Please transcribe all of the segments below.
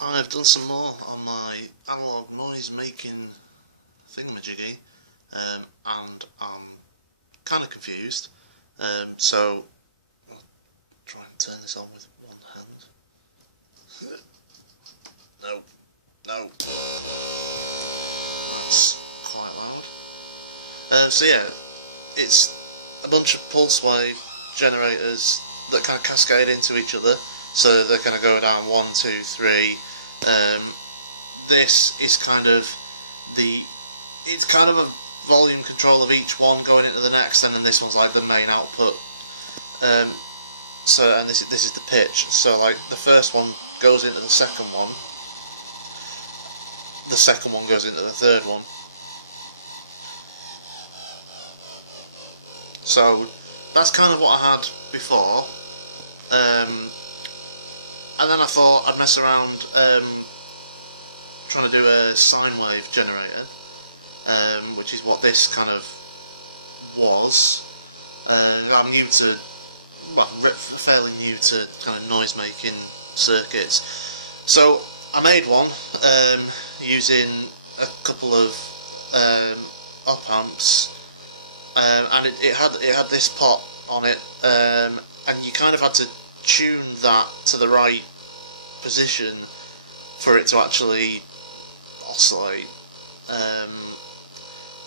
I've done some more on my analog noise making thingamajiggy, and I'm kind of confused. So I'll try and turn this on with one hand. No, no, that's quite loud. So yeah, it's a bunch of pulse wave generators that kind of cascade into each other. So they're kind of go down 1, 2, 3. This is kind of it's kind of a volume control of each one going into the next, and then this one's like the main output. And this is the pitch. So like the first one goes into the second one goes into the third one. So that's kind of what I had before. And then I thought I'd mess around trying to do a sine wave generator, which is what this kind of was. I'm fairly new to kind of noise making circuits. So I made one using a couple of op amps, and it had this pot on it, and you kind of had to tune that to the right position for it to actually oscillate,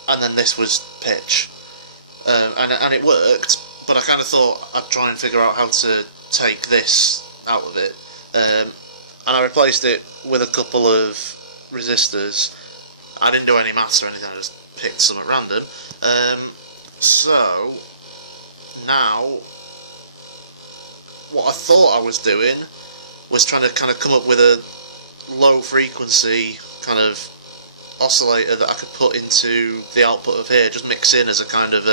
and then this was pitch, and it worked, but I kind of thought I'd try and figure out how to take this out of it, and I replaced it with a couple of resistors. I didn't do any maths or anything, I just picked some at random. So now what I thought I was doing was trying to kind of come up with a low frequency kind of oscillator that I could put into the output of here, just mix in as a kind of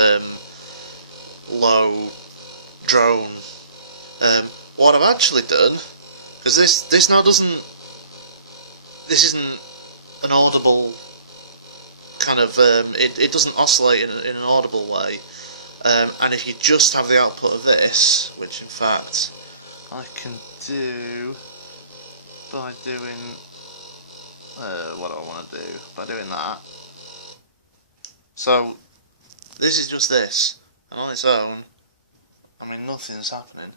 low drone. What I've actually done, because this now doesn't, this isn't an audible kind of, it doesn't oscillate in an audible way. And if you just have the output of this, which in fact I can do by doing, what do I want to do? By doing that. So this is just this, and on its own, I mean, nothing's happening.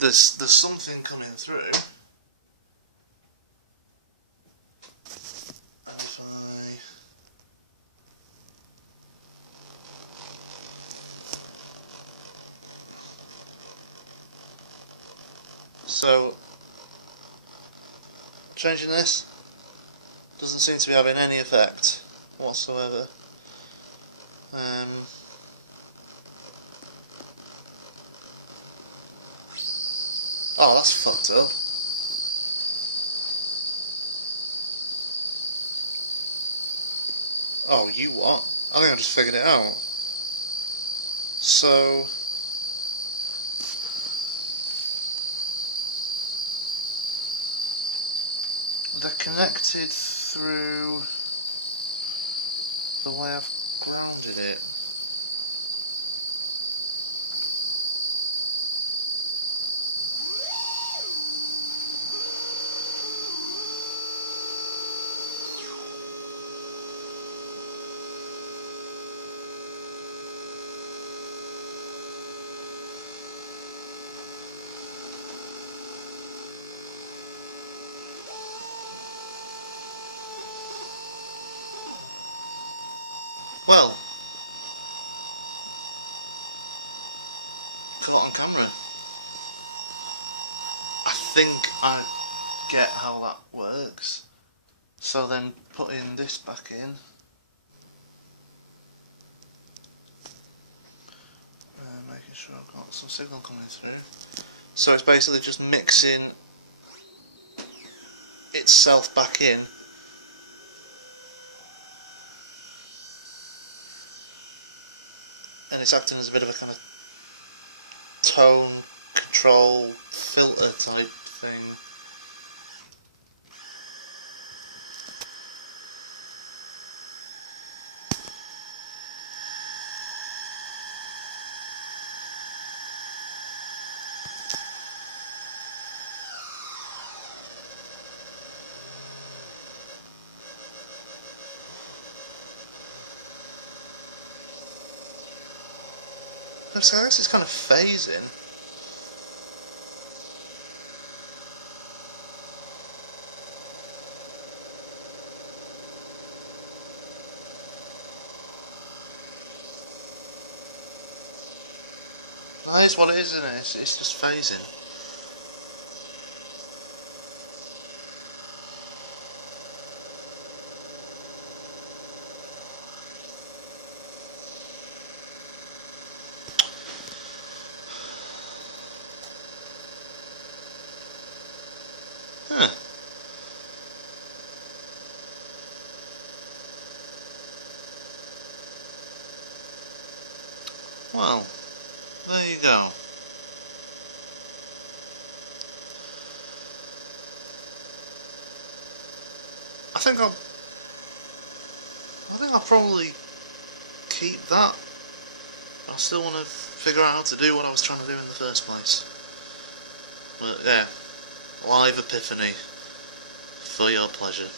There's something coming through. So, changing this doesn't seem to be having any effect whatsoever. Oh, that's fucked up. Oh, you what? I think I just figured it out. So they're connected through the way I've grounded it. Well, come on camera. I think I get how that works. So then putting this back in, making sure I've got some signal coming through. So it's basically just mixing itself back in. And it's acting as a bit of a kind of tone control filter type thing. guess it's kind of phasing. That is what it is, isn't it? It's just phasing. Huh. Well, there you go. I think I'll probably keep that. I still want to figure out how to do what I was trying to do in the first place. But yeah, live epiphany for your pleasure.